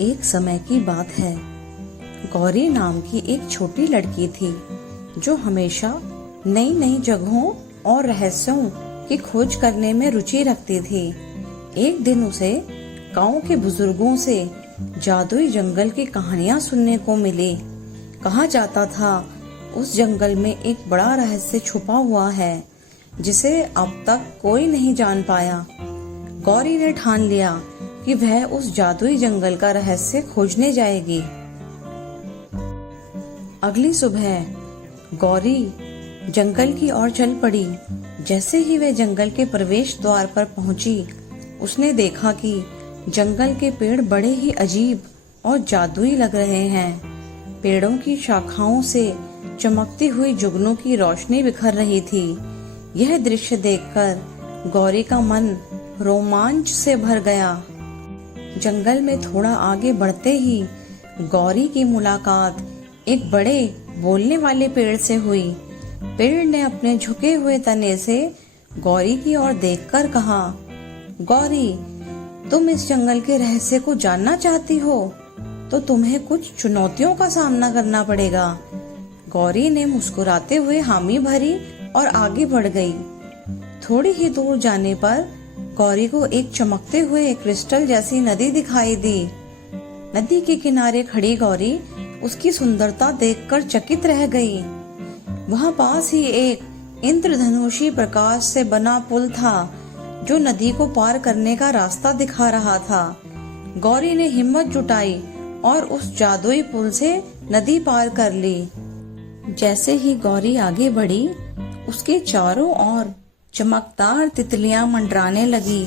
एक समय की बात है। गौरी नाम की एक छोटी लड़की थी जो हमेशा नई नई जगहों और रहस्यों की खोज करने में रुचि रखती थी। एक दिन उसे गांव के बुजुर्गों से जादुई जंगल की कहानियां सुनने को मिली। कहा जाता था उस जंगल में एक बड़ा रहस्य छुपा हुआ है जिसे अब तक कोई नहीं जान पाया। गौरी ने ठान लिया कि वह उस जादुई जंगल का रहस्य खोजने जाएगी। अगली सुबह गौरी जंगल की ओर चल पड़ी। जैसे ही वह जंगल के प्रवेश द्वार पर पहुंची, उसने देखा कि जंगल के पेड़ बड़े ही अजीब और जादुई लग रहे हैं। पेड़ों की शाखाओं से चमकती हुई जुगनू की रोशनी बिखर रही थी। यह दृश्य देखकर गौरी का मन रोमांच से भर गया। जंगल में थोड़ा आगे बढ़ते ही गौरी की मुलाकात एक बड़े बोलने वाले पेड़ से हुई। पेड़ ने अपने झुके हुए तने से गौरी की ओर देखकर कहा, गौरी, तुम इस जंगल के रहस्य को जानना चाहती हो तो तुम्हें कुछ चुनौतियों का सामना करना पड़ेगा। गौरी ने मुस्कुराते हुए हामी भरी और आगे बढ़ गई। थोड़ी ही दूर जाने पर गौरी को एक चमकते हुए क्रिस्टल जैसी नदी दिखाई दी। नदी के किनारे खड़ी गौरी उसकी सुंदरता देखकर चकित रह गई। वहाँ पास ही एक इंद्रधनुषी प्रकाश से बना पुल था जो नदी को पार करने का रास्ता दिखा रहा था। गौरी ने हिम्मत जुटाई और उस जादुई पुल से नदी पार कर ली। जैसे ही गौरी आगे बढ़ी, उसके चारों ओर चमकदार तितलियां मंडराने लगी।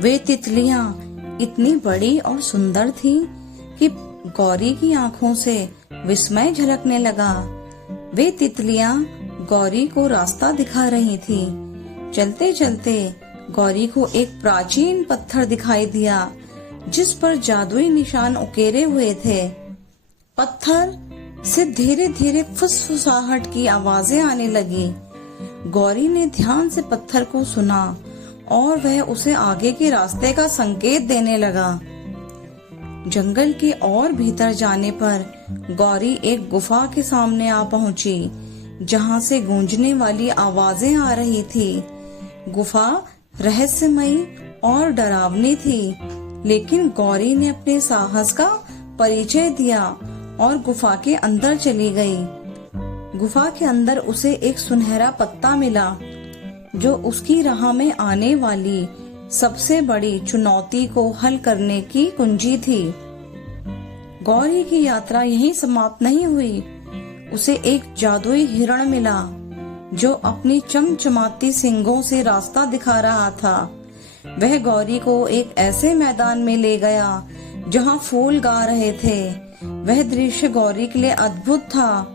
वे तितलियां इतनी बड़ी और सुंदर थीं कि गौरी की आंखों से विस्मय झलकने लगा। वे तितलियां गौरी को रास्ता दिखा रही थीं। चलते चलते गौरी को एक प्राचीन पत्थर दिखाई दिया जिस पर जादुई निशान उकेरे हुए थे। पत्थर से धीरे धीरे फुसफुसाहट की आवाजें आने लगी। गौरी ने ध्यान से पत्थर को सुना और वह उसे आगे के रास्ते का संकेत देने लगा। जंगल के और भीतर जाने पर गौरी एक गुफा के सामने आ पहुंची जहां से गूंजने वाली आवाजें आ रही थी। गुफा रहस्यमयी और डरावनी थी, लेकिन गौरी ने अपने साहस का परिचय दिया और गुफा के अंदर चली गई। गुफा के अंदर उसे एक सुनहरा पत्ता मिला जो उसकी राह में आने वाली सबसे बड़ी चुनौती को हल करने की कुंजी थी। गौरी की यात्रा यहीं समाप्त नहीं हुई। उसे एक जादुई हिरण मिला जो अपनी चमचमाती सींगों से रास्ता दिखा रहा था। वह गौरी को एक ऐसे मैदान में ले गया जहां फूल गा रहे थे। वह दृश्य गौरी के लिए अद्भुत था,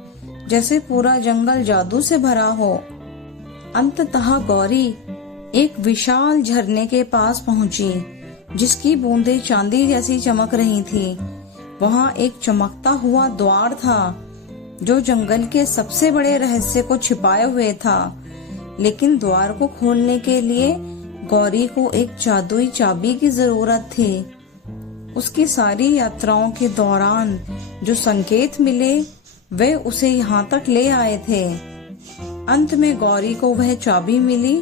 जैसे पूरा जंगल जादू से भरा हो। अंततः गौरी एक विशाल झरने के पास पहुंची जिसकी बूंदें चांदी जैसी चमक रही थी। वहां एक चमकता हुआ द्वार था जो जंगल के सबसे बड़े रहस्य को छिपाए हुए था, लेकिन द्वार को खोलने के लिए गौरी को एक जादुई चाबी की जरूरत थी। उसकी सारी यात्राओं के दौरान जो संकेत मिले वे उसे यहाँ तक ले आए थे। अंत में गौरी को वह चाबी मिली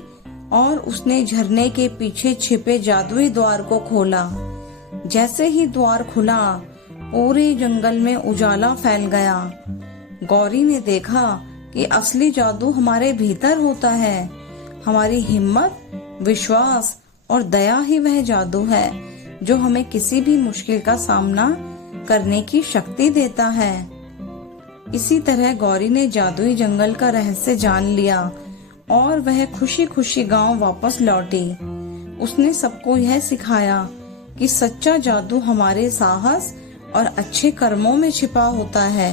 और उसने झरने के पीछे छिपे जादुई द्वार को खोला। जैसे ही द्वार खुला, पूरे जंगल में उजाला फैल गया। गौरी ने देखा कि असली जादू हमारे भीतर होता है। हमारी हिम्मत, विश्वास और दया ही वह जादू है जो हमें किसी भी मुश्किल का सामना करने की शक्ति देता है। इसी तरह गौरी ने जादुई जंगल का रहस्य जान लिया और वह खुशी खुशी गांव वापस लौटी। उसने सबको यह सिखाया कि सच्चा जादू हमारे साहस और अच्छे कर्मों में छिपा होता है।